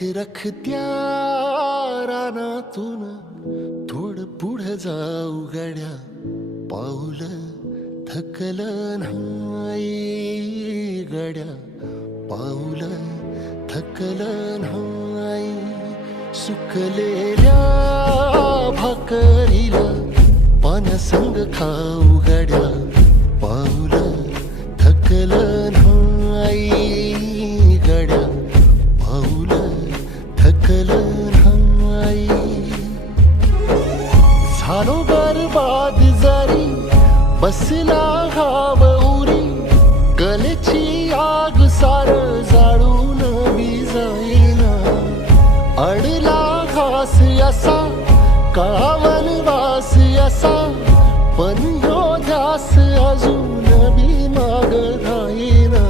रखरखत्या रानातून थोडं पुढं जाऊ गड्या, पाऊल थकलं नाही गड्या, पाऊल थकलं नाही. सुकलेल्या भाकरीला पानसंग खाऊ गड्या, पाऊल थकलं नाही गड्या, पाऊल थकलं नाही. झालो बरबाद जरी बसला घाव उरी, गलेची आग सार जाळून विजाईना. अडला घास असा काळा वनवास असा, पण ह्यो ध्यास अजून बी माग राहीना.